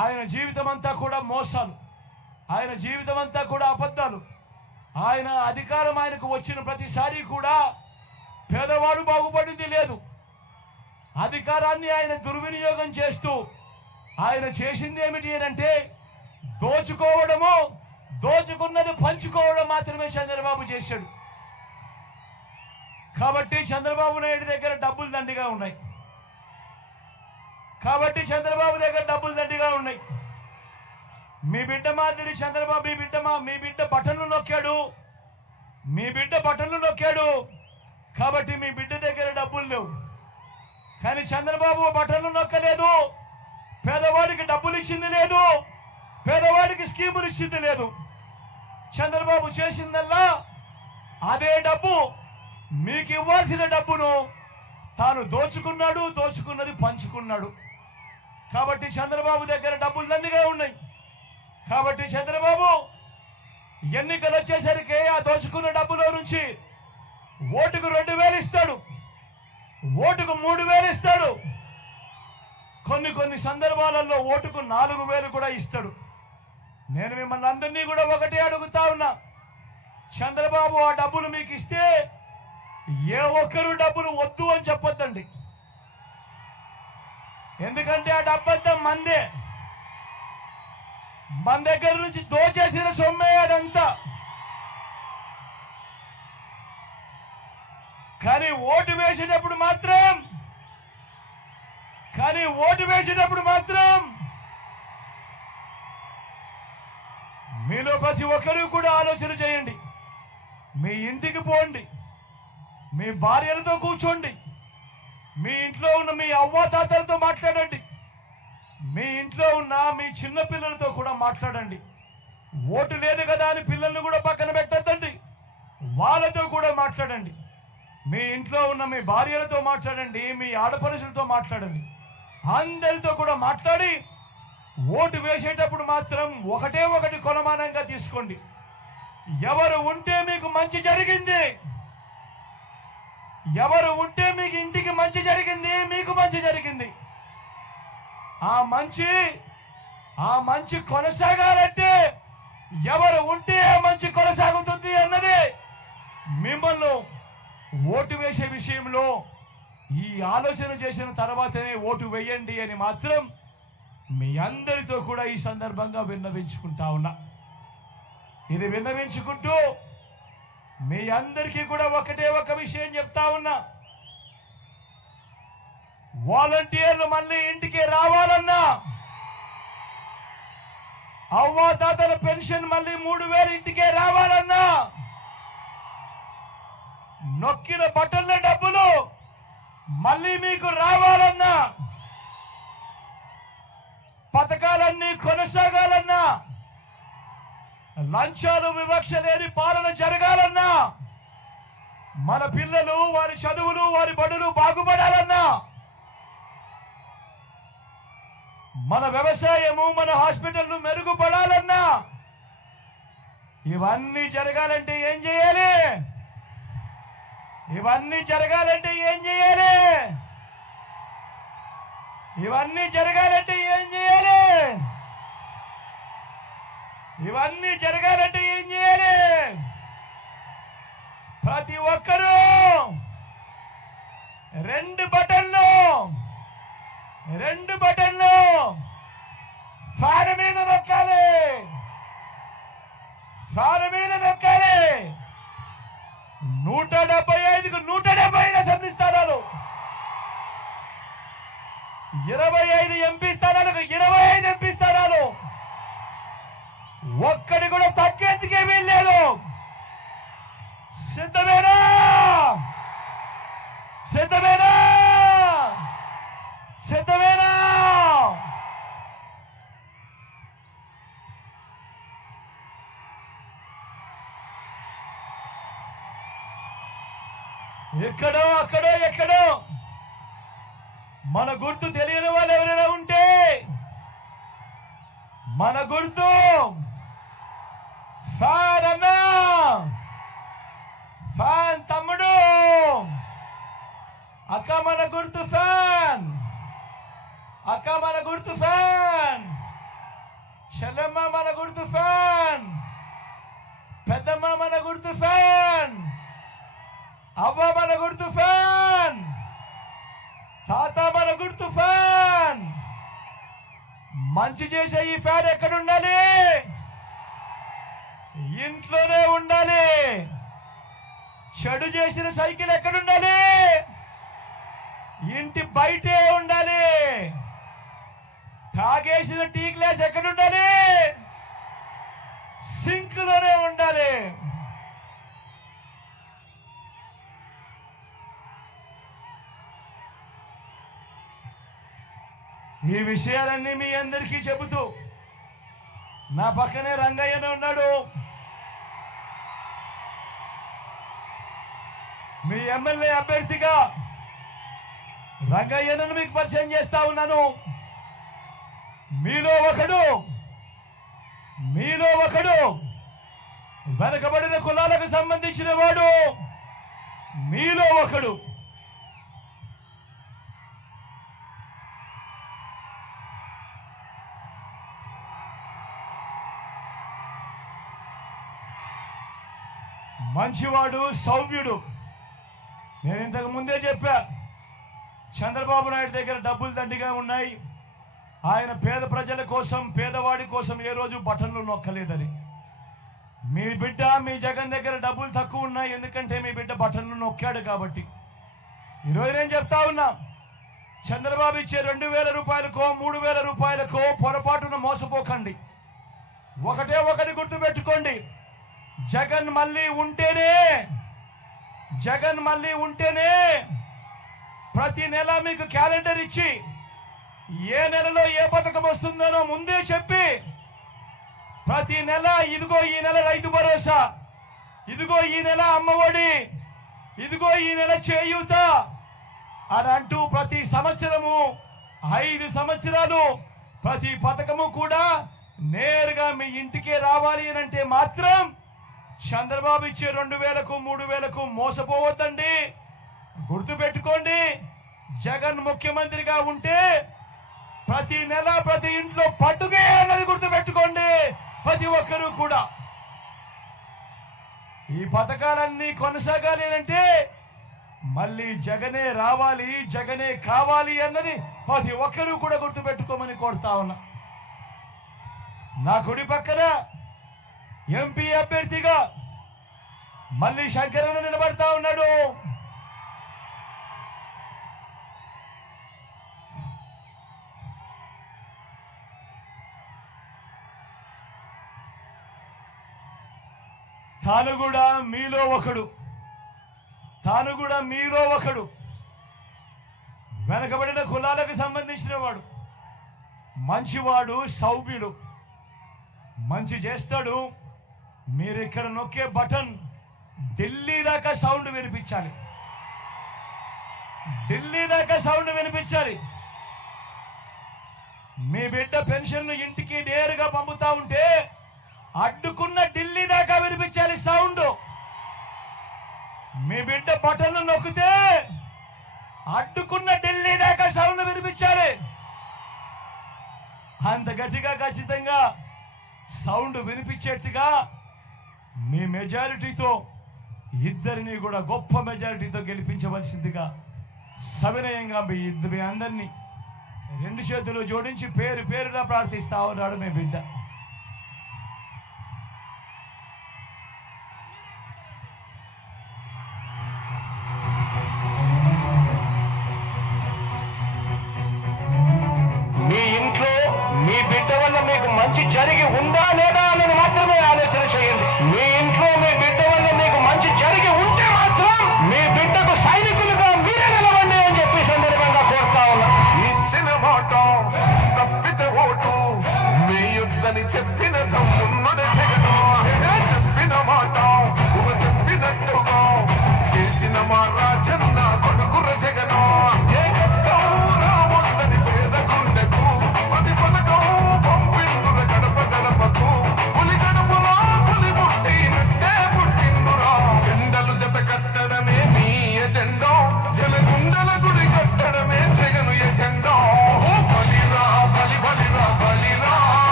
ఆయన జీవితం అంతా కూడా మోసాలు. ఆయన జీవితం అంతా కూడా అబద్ధాలు. ఆయన అధికారం ఆయనకు వచ్చిన ప్రతిసారి కూడా పేదవాడు బాగుపడింది లేదు. అధికారాన్ని ఆయన దుర్వినియోగం చేస్తూ ఆయన చేసింది ఏమిటి అంటే దోచుకోవడము దోచుకున్నది పంచుకోవడం మాత్రమే చంద్రబాబు చేశాడు. కాబట్టి చంద్రబాబు నాయుడు దగ్గర డబ్బులు దండిగా ఉన్నాయి. కాబట్టి చంద్రబాబు దగ్గర డబ్బులు దండిగా ఉన్నాయి. మీ బిడ్డ మాదిరి చంద్రబాబు మీ బిడ్డ మా మీ బిడ్డ బటన్లు నొక్కాడు. మీ బిడ్డ బటన్లు నొక్కాడు. కాబట్టి మీ బిడ్డ దగ్గర డబ్బులు లేవు. కానీ చంద్రబాబు బటన్లు నొక్కలేదు. పేదవాడికి డబ్బులు ఇచ్చింది లేదు. పేదవాడికి స్కీములు ఇచ్చింది లేదు. చంద్రబాబు చేసిందల్లా అదే డబ్బు మీకు ఇవ్వాల్సిన డబ్బును తాను దోచుకున్నాడు దోచుకున్నది పంచుకున్నాడు. కాబట్టి చంద్రబాబు దగ్గర డబ్బులు దండిగా ఉన్నాయి. కాబట్టి చంద్రబాబు ఎన్నికలు వచ్చేసరికి ఆ దోచుకున్న డబ్బులో నుంచి ఓటుకు రెండు వేలు ఇస్తాడు. ఓటుకు మూడు వేలు ఇస్తాడు. కొన్ని కొన్ని సందర్భాలలో ఓటుకు నాలుగు వేలు కూడా ఇస్తాడు. నేను మిమ్మల్ని అందరినీ కూడా ఒకటే అడుగుతా ఉన్నా. చంద్రబాబు ఆ డబ్బులు మీకు ఇస్తే ఏ ఒక్కరు డబ్బులు వద్దు అని చెప్పొద్దండి. ఎందుకంటే ఆ డబ్బంతా మందే. మన దగ్గర నుంచి దోచేసిన సొమ్మే అదంతా. కానీ ఓటు వేసేటప్పుడు మాత్రం కానీ ఓటు వేసేటప్పుడు మాత్రం మీలో ప్రతి ఒక్కరూ కూడా ఆలోచన చేయండి. మీ ఇంటికి పోండి. మీ భార్యలతో కూర్చోండి. మీ ఇంట్లో ఉన్న మీ అవ్వాతాతలతో మాట్లాడండి. మీ ఇంట్లో ఉన్న మీ చిన్న పిల్లలతో కూడా మాట్లాడండి. ఓటు లేదు కదా అని పిల్లల్ని కూడా పక్కన పెట్టద్దండి. వాళ్ళతో కూడా మాట్లాడండి. మీ ఇంట్లో ఉన్న మీ భార్యలతో మాట్లాడండి మీ ఆడపడుచులతో మాట్లాడండి. అందరితో కూడా మాట్లాడి ఓటు వేసేటప్పుడు మాత్రం ఒకటే ఒకటి కొలమానంగా తీసుకోండి. ఎవరు ఉంటే మీకు మంచి జరిగింది. ఎవరు ఉంటే మీకు ఇంటికి మంచి జరిగింది మీకు మంచి జరిగింది. ఆ మంచి ఆ మంచి కొనసాగాలంటే ఎవరు ఉంటే మంచి కొనసాగుతుంది అన్నది మిమ్మల్ని ఓటు వేసే విషయంలో ఈ ఆలోచన చేసిన తర్వాతనే ఓటు వేయండి అని మాత్రం మీ అందరితో కూడా ఈ సందర్భంగా విన్నవించుకుంటా ఉన్నా. ఇది విన్నవించుకుంటూ మీ అందరికీ కూడా ఒకటే ఒక విషయం చెప్తా ఉన్నా. వాలంటీర్లు మళ్ళీ ఇంటికి రావాలన్నా అవ్వాతాతల పెన్షన్ మళ్ళీ మూడు వేలు ఇంటికే రావాలన్నా నొక్కిన బట్టల డబ్బులు మళ్ళీ మీకు రావాలన్నా పథకాలన్నీ కొనసాగాలన్నా లంచాలు వివక్ష లేని పాలన జరగాలన్నా మన పిల్లలు వారి చదువులు వారి బడులు బాగుపడాలన్నా మన వ్యవసాయము మన హాస్పిటల్ను మెరుగుపడాలన్నా ఇవన్నీ జరగాలంటే ఏం చేయాలి? ఇవన్నీ జరగాలంటే ఏం చేయాలి? ఇవన్నీ జరగాలంటే ఏం చేయాలి? ఇవన్నీ జరగాలంటే ఏం చేయాలి? ప్రతి ఒక్కరూ రెండు బటన్లు రెండు బటన్లు ఫ్యాన్ మీద నొక్కాలి. సార మీద నొక్కాలి. నూట డెబ్బై ఐదుకు నూట డెబ్బై ఐదు అసెంబ్లీ స్థానాలు. ఇరవై ఐదు ఎంపీ స్థానాలకు ఇరవై ఐదు ఎంపీ స్థానాలు. ఒక్కడి కూడా తగ్గేందుకే వీల్లేదు. సిద్ధమేనా? సిద్ధమేనా? సిద్ధమేనా? ఎక్కడో అక్కడో ఎక్కడో. మన గుర్తు తెలియని వాళ్ళు ఎవరైనా ఉంటే మన గుర్తు. ఫ్యాన్ అన్నా ఫ్యాన్ తమ్ముడు అక్క మన గుర్తు ఫ్యాన్ అక్క మన గుర్తు ఫ్యాన్ చెల్లెమ్మ మన గుర్తు ఫ్యాన్ పెద్దమ్మ మన గుర్తు ఫ్యాన్ అవ్వ మన గుర్తు ఫ్యాన్ తాత మన గుర్తు ఫ్యాన్ మంచి చేసే ఈ ఫ్యాన్ ఎక్కడ ఉండాలి ఇంట్లోనే ఉండాలి. చెడు చేసిన సైకిల్ ఎక్కడుండాలి? ఇంటి బయటే ఉండాలి. తాగేసిన టీ గ్లాస్ ఎక్కడ సింక్లోనే ఉండాలి. ఈ విషయాలన్నీ మీ అందరికీ చెబుతూ నా పక్కనే రంగయ్యనే ఉన్నాడు. మీ ఎమ్మెల్యే అభ్యర్థిగా రంగయ్యను మీకు పరిచయం చేస్తా ఉన్నాను. మీలో ఒకడు మీలో ఒకడు వెనకబడిన కులాలకు సంబంధించిన వాడు మీలో ఒకడు. మంచివాడు సౌమ్యుడు. నేను ఇంతకు ముందే చెప్పా చంద్రబాబు నాయుడు దగ్గర డబ్బులు దండిగా ఉన్నాయి. ఆయన పేద ప్రజల కోసం పేదవాడి కోసం ఏ రోజు బటన్లు నొక్కలేదని. మీ బిడ్డ మీ జగన్ దగ్గర డబ్బులు తక్కువ ఉన్నాయి ఎందుకంటే మీ బిడ్డ బటన్లు నొక్కాడు కాబట్టి. ఈరోజు నేను చెప్తా ఉన్నా చంద్రబాబు ఇచ్చే రెండు వేల రూపాయలకో మూడు వేల రూపాయలకో పొరపాటున మోసపోకండి. ఒకటే ఒకటి గుర్తుపెట్టుకోండి జగన్ మళ్ళీ ఉంటేనే జగన్ మళ్ళీ ఉంటేనే ప్రతి నెల మీకు క్యాలెండర్ ఇచ్చి ఏ నెలలో ఏ పథకం వస్తుందనో ముందే చెప్పి ప్రతి నెల ఇదిగో ఈ నెల రైతు భరోసా ఇదిగో ఈ నెల అమ్మఒడి ఇదిగో ఈ నెల చేయూత అని అంటూ ప్రతి సంవత్సరము ఐదు సంవత్సరాలు ప్రతి పథకము కూడా నేరుగా మీ ఇంటికే రావాలి అని అంటే మాత్రం చంద్రబాబు ఇచ్చే రెండు వేలకు మూడు వేలకు మోసపోవద్దండి. గుర్తుపెట్టుకోండి జగన్ ముఖ్యమంత్రిగా ఉంటే ప్రతి నెల ప్రతి ఇంట్లో పట్టుకే అన్నది గుర్తుపెట్టుకోండి ప్రతి ఒక్కరూ కూడా. ఈ పథకాలన్నీ కొనసాగాలి అంటే మళ్ళీ జగనే రావాలి జగనే కావాలి అన్నది ప్రతి ఒక్కరూ కూడా గుర్తుపెట్టుకోమని కోరుతా ఉన్నా. నా కుడి పక్కన ఎంపీ అభ్యర్థిగా మళ్ళీ శంకరన్న నిలబడతా ఉన్నాడు. తాను కూడా మీలో ఒకడు. తాను కూడా మీలో ఒకడు. వెనకబడిన కులాలకు సంబంధించిన వాడు. మంచివాడు సౌభ్యుడు. మంచి చేస్తాడు. మీరు ఇక్కడ నొక్కే బటన్ ఢిల్లీ దాకా సౌండ్ వినిపించాలి. ఢిల్లీ దాకా సౌండ్ వినిపించాలి. మీ బిడ్డ పెన్షన్ ఇంటికి నేరుగా పంపుతా ఉంటే అడ్డుకున్న ఢిల్లీ దాకా వినిపించాలి సౌండ్. మీ బిడ్డ బటన్లు నొక్కితే అడ్డుకున్న ఢిల్లీ దాకా సౌండ్ వినిపించాలి. అంత గట్టిగా ఖచ్చితంగా సౌండ్ వినిపించేట్టుగా మీ మెజారిటీతో ఇద్దరిని కూడా గొప్ప మెజారిటీతో గెలిపించవలసిందిగా సవినయంగా మీ ఇద్దరు మీ అందరినీ రెండు చేతులు జోడించి పేరు పేరుగా ప్రార్థిస్తా ఉన్నాడు మీ బిడ్డ. మీ ఇంట్లో మీ బిడ్డ వల్ల మీకు మంచి జరిగి ఉందా చేయండి